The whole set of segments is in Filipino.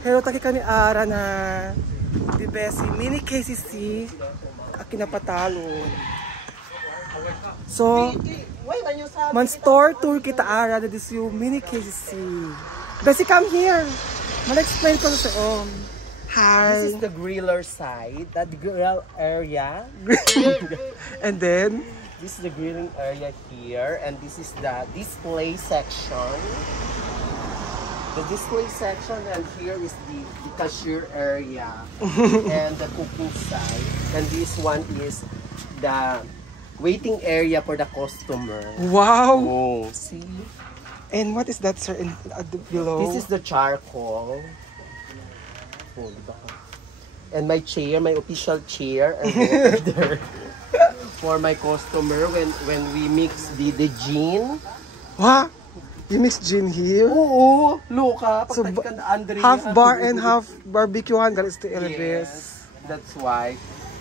Hello, taki kami ara na di besi mini KCC akinapatalo. So, man store tour kita ara na this yung mini KCC. Besi, come here. Man-explain ko sa Hi. This is the griller side, that grill area. And then this is the grilling area here, and this is the display section. The display section, and here is the cashier area and the cooking side. And this one is the waiting area for the customer. wow. Oh, see? And what is that, sir, below? This is the charcoal. Oh, diba? And my chair, my official chair, and there for my customer when we mix the gin. What? You mix gin here? Oo, loka. So, half bar and half barbecue galing sa Elibes. Yes, that's why.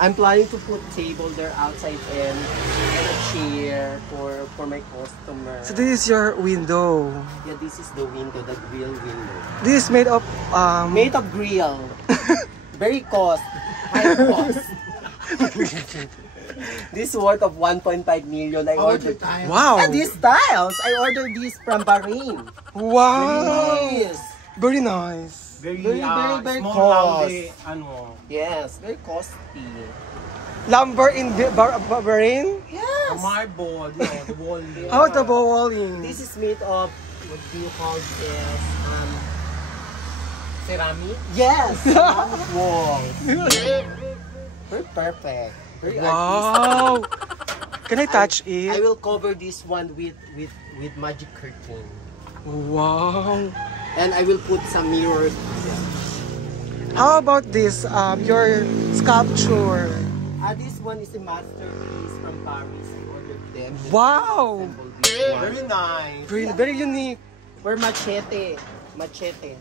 I'm planning to put table there outside and a chair for my customer. So this is your window. Yeah, this is the window, the grill window. This is made of Made of grill. Very high cost. This worth of 1.5 million. I ordered. Wow. And these tiles, I ordered these from Bahrain. Wow. Yes. Very nice. Very small cost. lang ano. Yes, very costly. Lumber in Bahrain? The Yes. marble, the wall. How about the walling? This is made of, what do you call this? Ceramic. Yes. Ceramic walls. Very perfect. Very artistic. Wow. Can I touch I it? will cover this one with magic curtain. Wow. And I will put some mirrors. How about this, your sculpture? This one is a masterpiece from Paris. I ordered them. Wow. Assembled this one. Very nice. Very unique. For machete. Machete.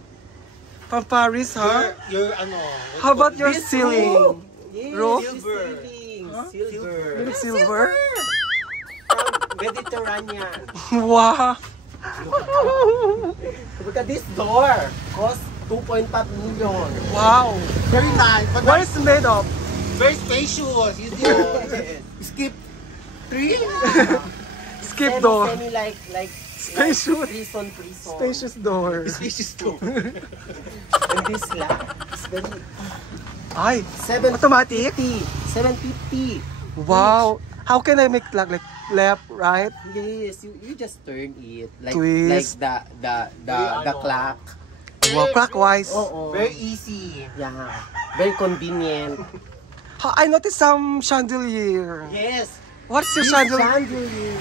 From Paris, huh? Your ano. How about your This ceiling? roof. Yes, Roof? this Silver. ceiling. Huh? Silver. Little silver? From Mediterranean. Wow. Look at this door. Cost 2.5 million. Wow. Very nice. But What is it made of? very spacious. You skip 3. Skip door. Semi like Spacious. prison. Spacious door. Spacious too. And this lock is very Ay, 750. automatic? 750. Wow. How can I make like left, right? Yes, you just turn it like Twist. the clock. Wow, clockwise. Oo. Very easy. Yeah. Very convenient. I noticed some chandelier. Yes. What's your This chandelier? chandelier.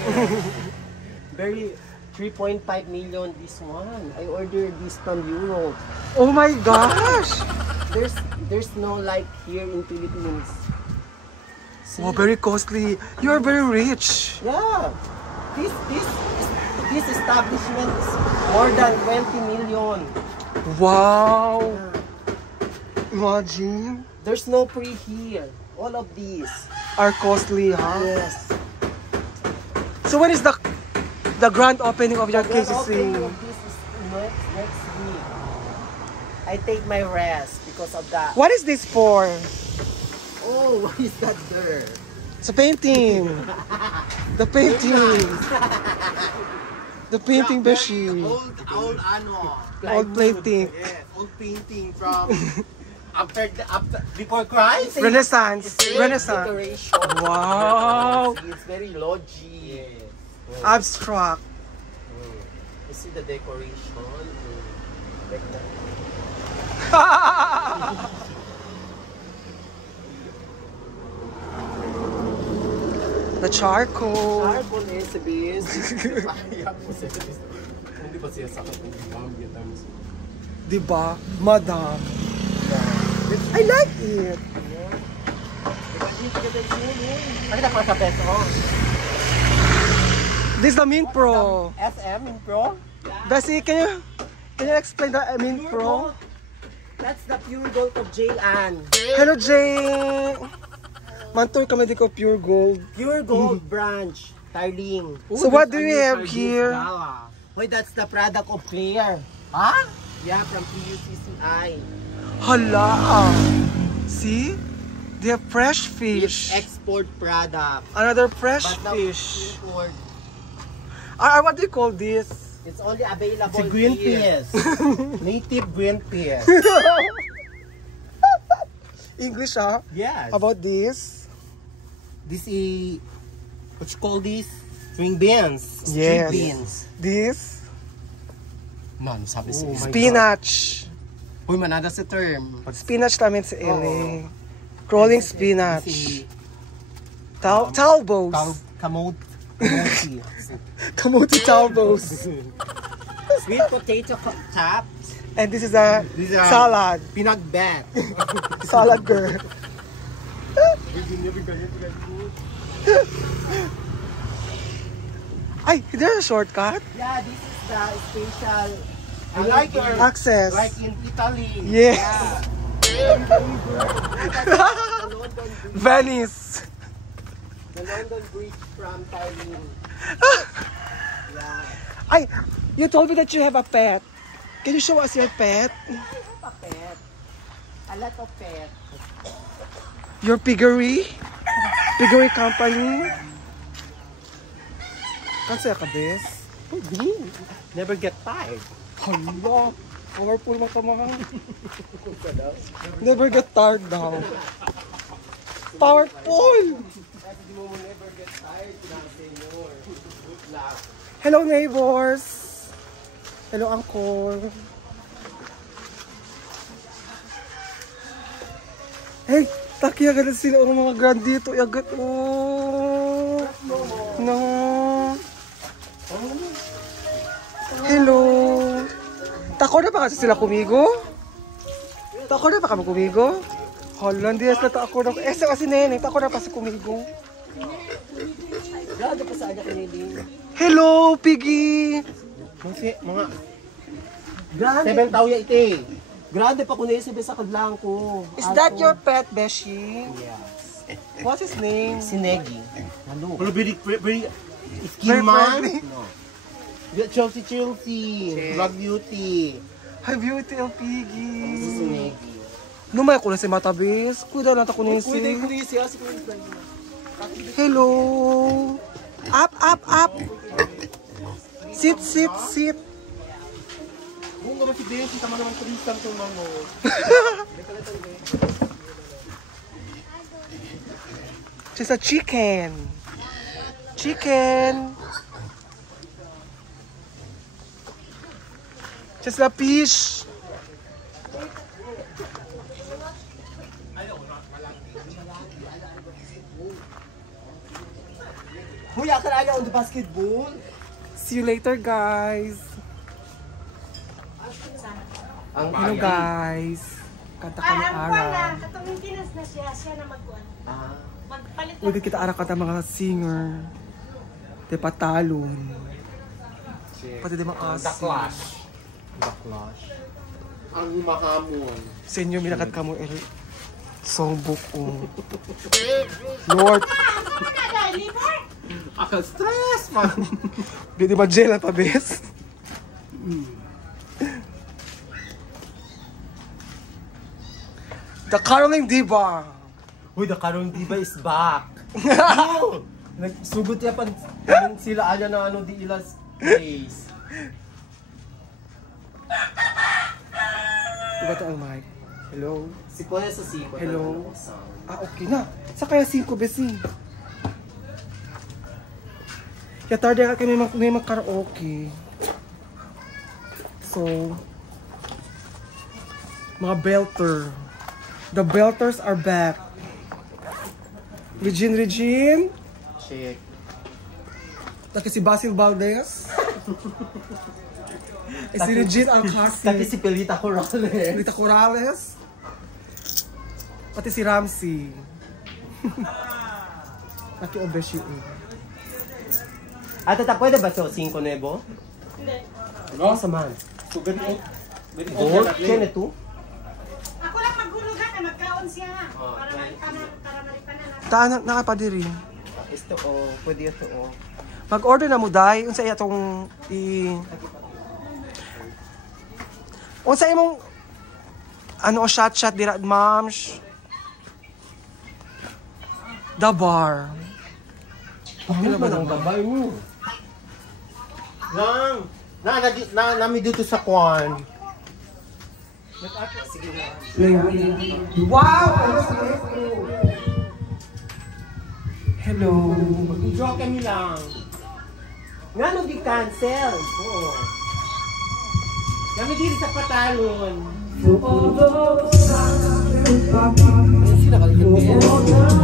Very 3.5 million this one. I ordered this from Europe. Oh my gosh. There's no like here in Philippines. See? Wow, very costly. You are very rich. Yeah. This establishment is more than 20 million. Wow. Imagine. There's no free here. All of these. Are costly, huh? Yes. So when is the grand opening of your The grand KCC? opening of this is next week. I take my rest because of that. What is this for? Oh, what is that there? It's a painting. The painting. The painting, Beshi. Old ano. Old painting. Yes, old painting from before Christ. Renaissance. It's Renaissance. decoration. Wow. See, it's very logy. Yes. Abstract. You see the decoration? Like that. The charcoal. Charcoal recipes. Hindi ba siya sa akin kung Diba? Madam. I like it. Ano na sa peso? This is the Mint Pro. SM in Pro? Bessie, can you explain the Mint Pro? That's the pure gold of J-An. Hello, Jay. Mantoy kami di ko pure gold. Pure gold branch. Tarling. So what do we have here? Wait, that's the product of Claire. Huh? Yeah, from PUCCI. Hala. See? They have fresh It's fish. export product. Another fresh But now fish. import. What do you call this? It's only available It's a green here. Native green peas. English, huh? Yes. About this? This is what you call this? String beans. Yes. String beans. This? Man, sabi Oh my Spinach. Uy, manada sa term. Spinach namin sa Ele. Oo. Crawling This spinach. is Talbos. kamote. Kamuti talbos. Sweet potato chops. And this is a These are salad. pinagbat. Salad girl. Ay, there's a shortcut. Yeah, this is the special. I like your Access. Like in Italy. Yes. Yeah. The London Bridge. Venice. The London Bridge from Thailand. Yeah. Ay, you told me that you have a pet. Can you show us your pet? A pet. A lot of pet. Your piggery? Piggery company? Kansa ka, bes? Never get tired. Hala, powerful mo ka mga. Never get tired daw. Powerful! Kasi di mo never get tired na senyor. Good luck. Hello neighbors! Hello uncle! Hey! Taki agad sila ang mga grand dito. Agad oh! No! Hello! Tako na ba kasi sila kumigo? Tako na ba kami kumigo? Hollandias na tako na. Eh, sa kasi nene, tako na pa si kumigo. Grabe pa sa aja kanili. Hello, Piggy! Mga grande 7 tao ya ite. Grande pa kuno sa sa kadlang ko. Is that your pet, Beshi? Yes. What's his name? Sinegi. Ano? Well, very Very skin man. friendly. No. Chelsea. Black Beauty. Hi, beauty of This is Piggy. Sinegi. Numay ko na si Matabis. Kuda na ako nisi. siya si Hello. Up, up, up. Sit, sit, sit. Kung nga ba si Ben, kita man naman turistan itong mga. Just a chicken. Chicken. Just a fish. Huy, akan ayaw on the basketball. See you later, guys. Ang Hello, guys. Kanta kami Ang kuwan na, ara. katong maintenance na siya na magkuhan. Ah. Magpalit Pwede kita ara kanta mga singer. De patalon. Pati di mga The asi. Clash. Backlash. Ang mahamon. Sa inyo, minakat ka mo songbook ko. Lord, Akal stress man. di ba jail pa, bes? The Caroling Diva. Huy, the Karong Diva is back. Nagsugot niya pa sila anya na ano di ilas place. Diba ito ang mic? Hello? Si Kuya sa Sipo. Hello? Okay na. Sa kaya 5 besi. Kaya tarde ka kami may mag-karaoke. So, mga belter. The belters are back. Regine. Check. Taki si Basil Valdez. Si Regine Kasi Alcasi. si Pelita Corrales. Rita Corrales. Pati si Ramsey. Taki Obeshi. Ate, pwede ba so 5 nebo? Hindi. Ano sa man? So, ganito. Gold? Kaya ito? Ako lang maghulugan na magkaon siya. Oh, Para okay. maripan na. Taan nakapadiri. Ito o, pwede ito o. Mag-order na mo dai unsa iya tong Unsa imong ano shot dira, ma'am? The bar. Ano ba ang babay mo? Lang! Nami dito sa kwan. Sige na. Wow! Hello. Joke kami lang. Nga nung di-cancel. Oo. Nami dito sa patalon. Ay, sila kalikit.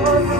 Because